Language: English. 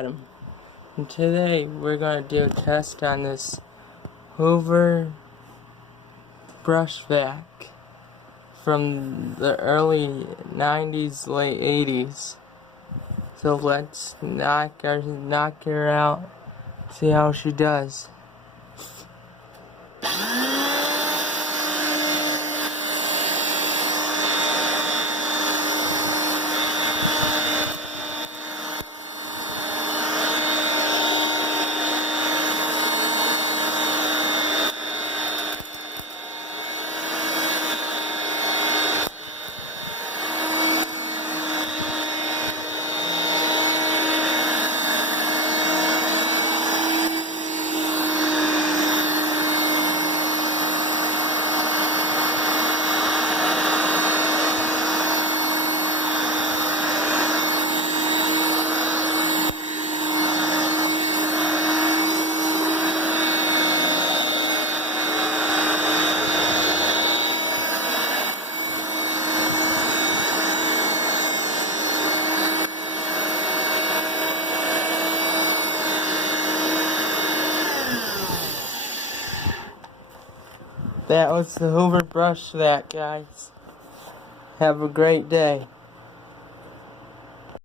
Adam, and today we're going to do a test on this Hoover brush vac from the early 90s, late 80s. So let's knock her out, see how she does. That was the Hoover brush vac, guys. Have a great day.